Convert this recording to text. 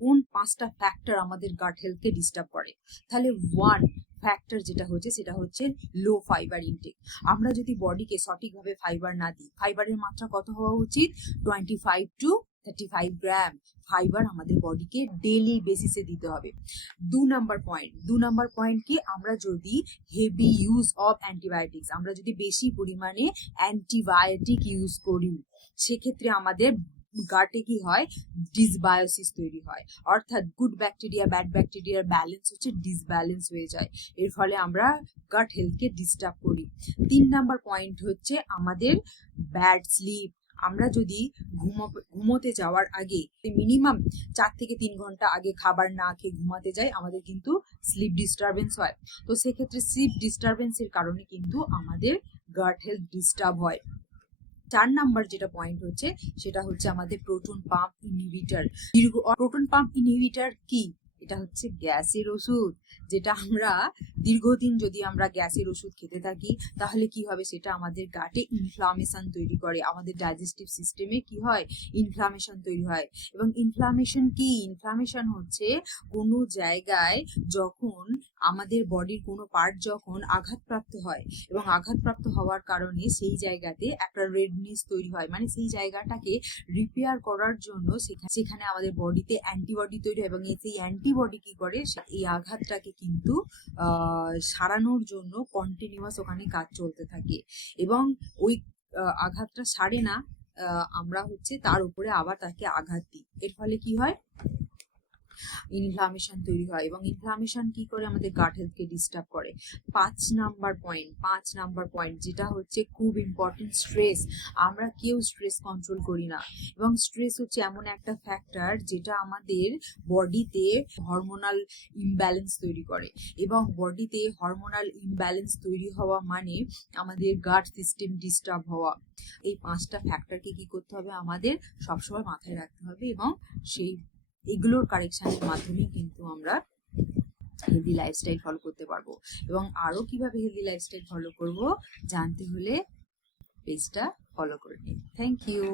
কোন পাঁচটা ফ্যাক্টর আমাদের গাট হেলথকে ডিস্টার্ব করে। তাহলে ওয়ান ফ্যাক্টর যেটা হচ্ছে সেটা হচ্ছে লো ফাইবার ইনটেক। আমরা যদি বডিকে সঠিকভাবে ফাইবার না দিই, ফাইবারের মাত্রা কত হওয়া উচিত? 25 to 35 গ্রাম ফাইবার আমাদের বডিকে ডেইলি বেসিসে দিতে হবে। দু নাম্বার পয়েন্ট কি, আমরা যদি হেভি ইউজ অফ অ্যান্টিবায়োটিক্স, আমরা যদি বেশি পরিমাণে অ্যান্টিবায়োটিক ইউজ করি, সেক্ষেত্রে আমাদের গাটে কি হয়? ডিসবায়োসিস তৈরি হয়, অর্থাৎ গুড ব্যাকটেরিয়া ব্যাড ব্যাকটেরিয়ার ব্যালেন্স হচ্ছে ডিসব্যালেন্স হয়ে যায়। এর ফলে আমরা গাট হেলথকে ডিস্টার্ব করি। 3 নাম্বার পয়েন্ট হচ্ছে আমাদের ব্যাড স্লিপ। আমরা যদি ঘুমোতে যাওয়ার আগে মিনিমাম 4 থেকে 3 ঘন্টা আগে খাবার না খেয়ে ঘুমাতে যাই, আমাদের কিন্তু স্লিপ ডিস্টারবেন্স হয়। তো সেক্ষেত্রে স্লিপ ডিস্টারবেন্সের কারণে কিন্তু আমাদের গাট হেলথ ডিস্টার্ব হয়। 4 নাম্বার যেটা পয়েন্ট হচ্ছে সেটা হচ্ছে আমাদের proton pump inhibitor. Proton pump inhibitor কি? এটা হচ্ছে গ্যাসের ওষুধ, যেটা আমরা দীর্ঘদিন যদি আমরা গ্যাসের ওষুধ খেতে থাকি তাহলে কি হবে? সেটা আমাদের গাটে ইনফ্লামেশন তৈরি করে, আমাদের ডাইজেস্টিভ সিস্টেমে কি হয়? ইনফ্লামেশন তৈরি হয়। এবং ইনফ্লামেশন কি? ইনফ্লামেশন হচ্ছে কোনো জায়গায় যখন আমাদের বডির কোনো পার্ট যখন আঘাতপ্রাপ্ত হয়, এবং আঘাতপ্রাপ্ত হওয়ার কারণে সেই জায়গাতে একটা রেডনেস তৈরি হয়, মানে সেই জায়গাটাকে রিপেয়ার করার জন্য সেখানে আমাদের বডিতে অ্যান্টিবডি তৈরি হয়, এবং সেই অ্যান্টিবডি কি করে? এই আঘাতটাকে কিন্তু সারানোর জন্য কন্টিনিউয়াস ওখানে কাজ চলতে থাকে, এবং ওই আঘাতটা সারে না, আমরা হচ্ছে তার উপরে আবার তাকে আঘাত দিই। এর ফলে কি হয়? ইনফ্লামেশন তৈরি হয়, এবং ইনফ্লামেশন কি করে? আমাদের গাট হেলথকে ডিস্টার্ব করে। 5 নাম্বার পয়েন্ট যেটা হচ্ছে খুব ইম্পর্টেন্ট, স্ট্রেস। আমরা কেউ স্ট্রেস কন্ট্রোল করি না, এবং স্ট্রেস হচ্ছে এমন একটা ফ্যাক্টর যেটা আমাদের বডিতে হরমোনাল ইমব্যালেন্স তৈরি করে, এবং বডিতে হরমোনাল ইমব্যালেন্স তৈরি হওয়া মানে আমাদের গাট সিস্টেম ডিস্টার্ব হওয়া। এই 5টা ফ্যাক্টরকে কি করতে হবে? আমাদের সবসময় মাথায় রাখতে হবে, এবং এগুলোর কারেকশনের মাধ্যমে কিন্তু আমরা হেলদি লাইফস্টাইল ফলো করতে পারবো। এবং আরো কিভাবে হেলদি লাইফস্টাইল ফলো করব জানতে হলে পেজটা ফলো করে নিন। Thank you.